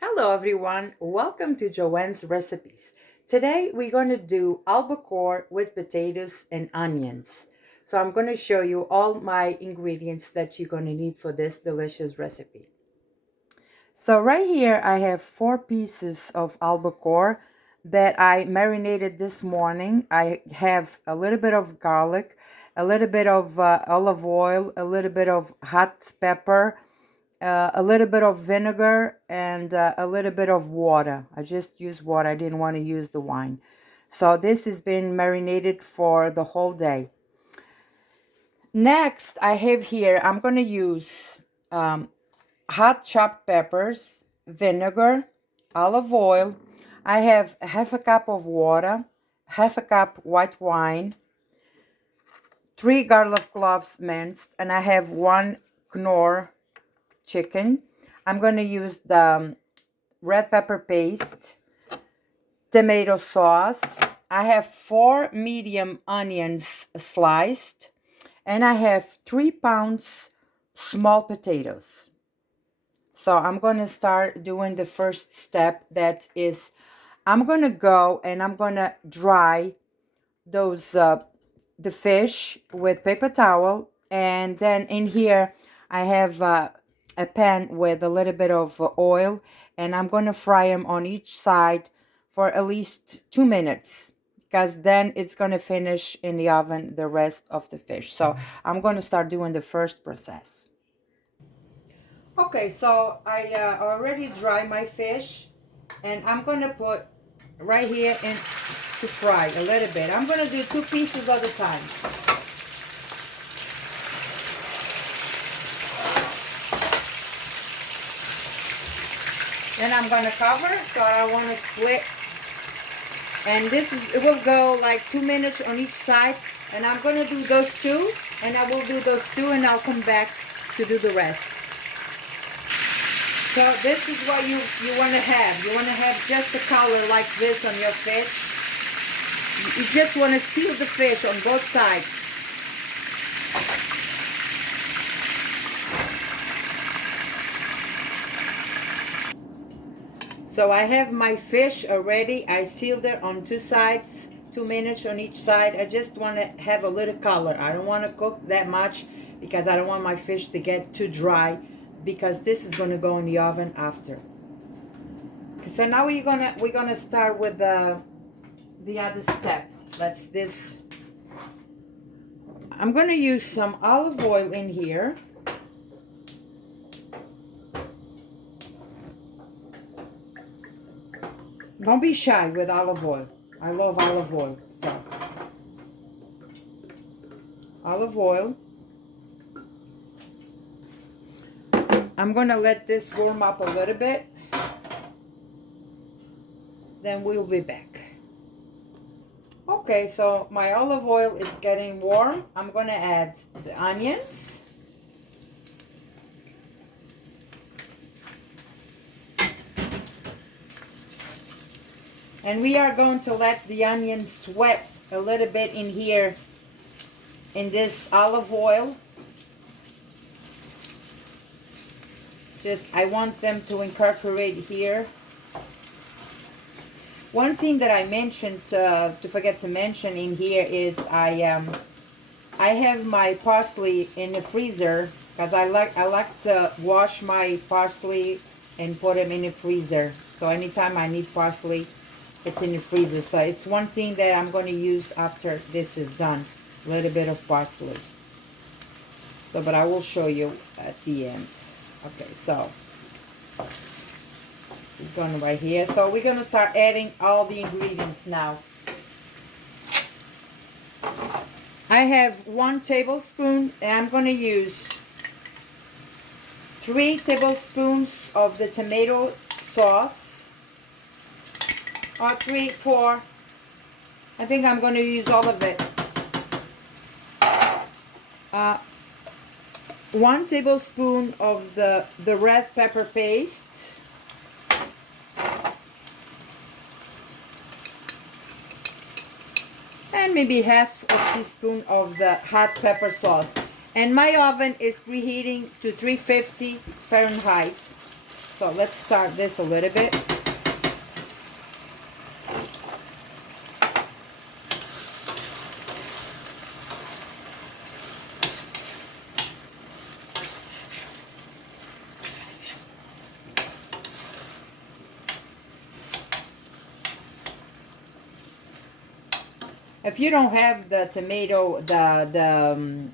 Hello everyone, welcome to Joanne's Recipes. Today we're going to do albacore with potatoes and onions. So I'm going to show you all my ingredients that you're going to need for this delicious recipe. So right here I have 4 pieces of albacore that I marinated this morning. I have a little bit of garlic, a little bit of olive oil, a little bit of hot pepper, a little bit of vinegar, and a little bit of water. I just used water. I didn't want to use the wine. So this has been marinated for the whole day. Next, I have here, I'm going to use hot chopped peppers, vinegar, olive oil. I have half a cup of water, half a cup white wine, 3 garlic cloves minced, and I have 1 Knorr chicken. I'm going to use the red pepper paste, tomato sauce. I have 4 medium onions sliced, and I have 3 pounds small potatoes. So I'm going to start doing the first step. That is, I'm going to go and I'm going to dry those the fish with paper towel, and then in here I have a pan with a little bit of oil, and I'm going to fry them on each side for at least 2 minutes, because then it's going to finish in the oven the rest of the fish. So I'm going to start doing the first process. Okay, so I already dry my fish, and I'm going to put right here in to fry a little bit. I'm going to do 2 pieces at a time. Then I'm going to cover, so I don't want to split. And it will go like 2 minutes on each side. And I'm going to do those 2, and I will do those 2, and I'll come back to do the rest. So this is what you want to have. You want to have just a color like this on your fish. You just want to seal the fish on both sides. So I have my fish already. I sealed it on 2 sides, 2 minutes on each side. I just want to have a little color. I don't want to cook that much because I don't want my fish to get too dry, because this is going to go in the oven after. So now we're gonna start with the other step. I'm gonna use some olive oil in here. Don't be shy with olive oil. I love olive oil. So olive oil. I'm gonna let this warm up a little bit. Then we'll be back. Okay, so my olive oil is getting warm. I'm gonna add the onions. And we are going to let the onions sweat a little bit in here in this olive oil. I want them to incorporate here. One thing that I mentioned to forget to mention in here is I have my parsley in the freezer, because I like to wash my parsley and put them in the freezer. So anytime I need parsley, it's in the freezer. So it's one thing that I'm going to use after this is done. A little bit of parsley. So, but I will show you at the end. Okay, so this is going right here. So we're going to start adding all the ingredients now. I have 1 tablespoon, and I'm going to use 3 tablespoons of the tomato sauce, or 3, 4. I think I'm going to use all of it. 1 tablespoon of the red pepper paste. And maybe half a teaspoon of the hot pepper sauce. And my oven is preheating to 350 Fahrenheit. So let's start this a little bit. If you don't have the tomato, the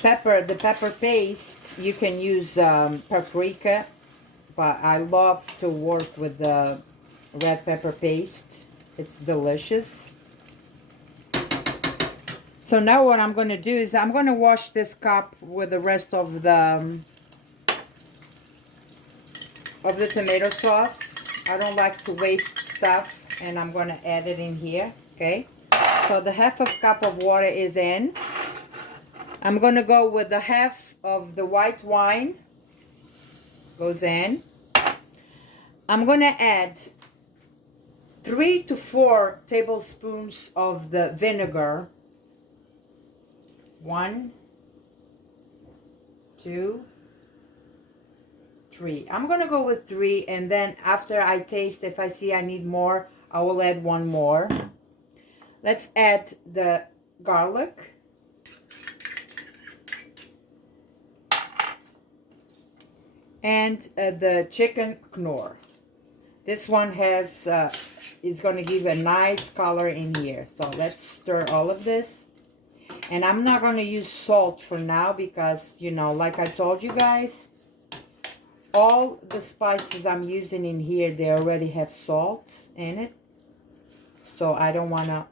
pepper paste, you can use paprika, but I love to work with the red pepper paste. It's delicious. So now what I'm going to do is I'm going to wash this cup with the rest of the tomato sauce. I don't like to waste stuff, and I'm going to add it in here. Okay, so the half of cup of water is in. I'm going to go with the half of the white wine. Goes in. I'm going to add 3 to 4 tablespoons of the vinegar. 1, 2, 3. I'm going to go with 3, and then after I taste, if I see I need more, I will add 1 more. Let's add the garlic. And the chicken knorr. This one has is going to give a nice color in here. So let's stir all of this. And I'm not going to use salt for now because, you know, like I told you guys, all the spices I'm using in here, they already have salt in it. So I don't want to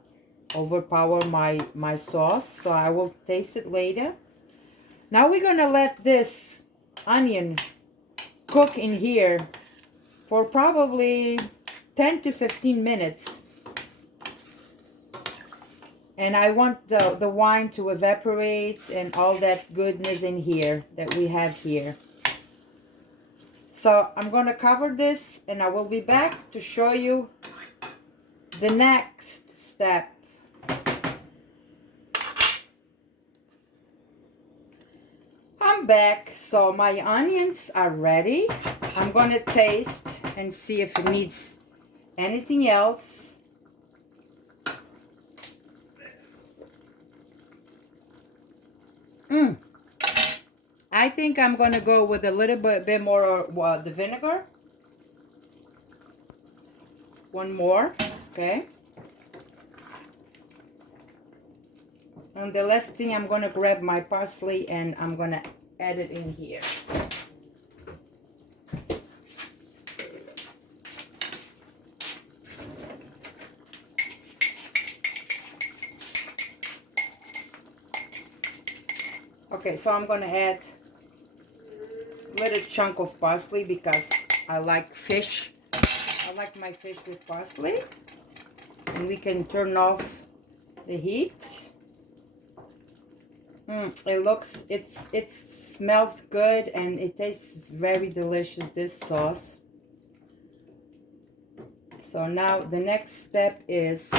overpower my sauce. So I will taste it later. Now we're going to let this onion cook in here for probably 10 to 15 minutes. And I want the wine to evaporate and all that goodness in here that we have here. So I'm going to cover this, and I will be back to show you the next step. I'm back. So my onions are ready. I'm going to taste and see if it needs anything else. I think I'm going to go with a little bit more the vinegar. 1 more. Okay. And the last thing, I'm going to grab my parsley and I'm going to add it in here. Okay, so I'm going to add a little chunk of parsley because I like fish. I like my fish with parsley. And we can turn off the heat. It smells good and it tastes very delicious, this sauce. So now the next step is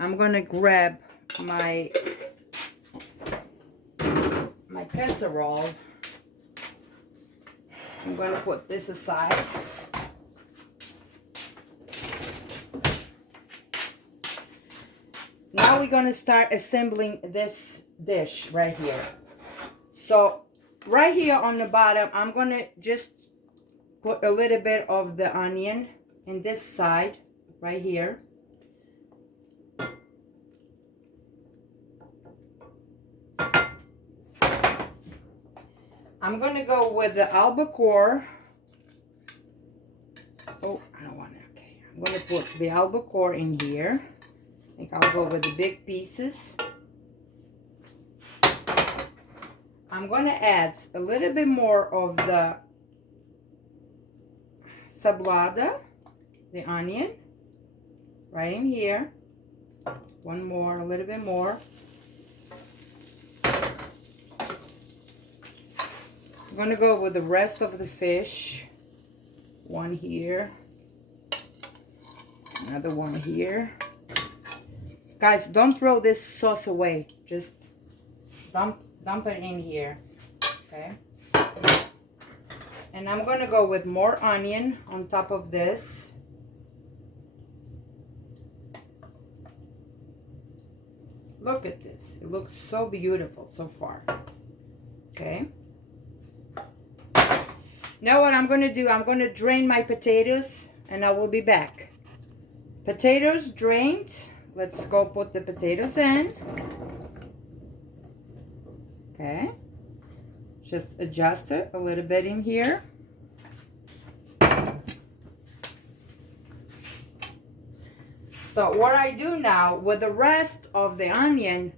I'm gonna grab my casserole. I'm gonna put this aside. Now we're going to start assembling this dish right here. So right here on the bottom, I'm going to just put a little bit of the onion in this side right here. I'm going to go with the albacore. Oh, I don't want it. Okay, I'm going to put the albacore in here. I think I'll go with the big pieces. I'm going to add a little bit more of the sablada, the onion, right in here. 1 more, a little bit more. I'm going to go with the rest of the fish. 1 here. Another 1 here. Guys, don't throw this sauce away. Just dump it in here. Okay. And I'm going to go with more onion on top of this. Look at this. It looks so beautiful so far. Okay. Now what I'm going to do, I'm going to drain my potatoes and I will be back. Potatoes drained. Let's go put the potatoes in. Okay. Just adjust it a little bit in here. So what I do now with the rest of the onion,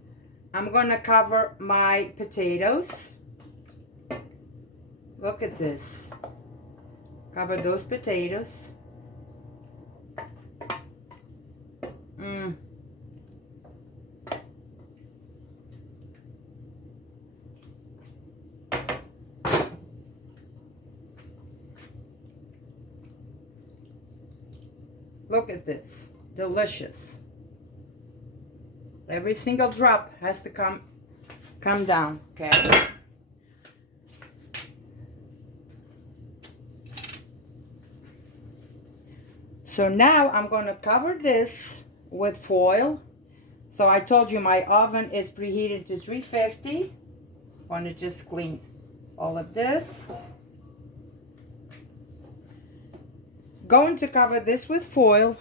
I'm going to cover my potatoes. Look at this. Cover those potatoes. Look at this. Delicious. Every single drop has to come down, okay? So now I'm going to cover this with foil. So I told you my oven is preheated to 350. I want to just clean all of this. Going to cover this with foil.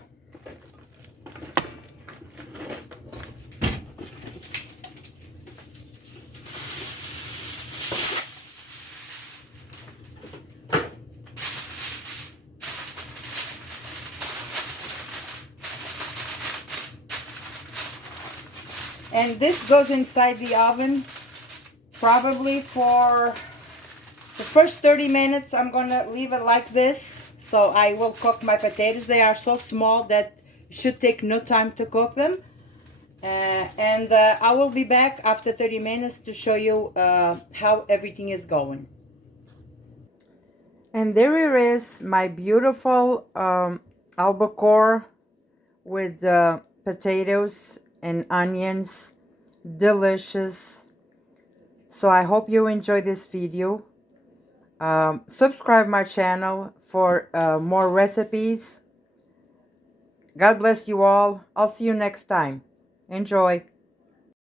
And this goes inside the oven probably for the first 30 minutes. I'm going to leave it like this. So I will cook my potatoes. They are so small that it should take no time to cook them. And I will be back after 30 minutes to show you how everything is going. And there it is, my beautiful albacore with potatoes and onions. Delicious. So I hope you enjoy this video. Subscribe my channel for more recipes. God bless you all. I'll see you next time. Enjoy.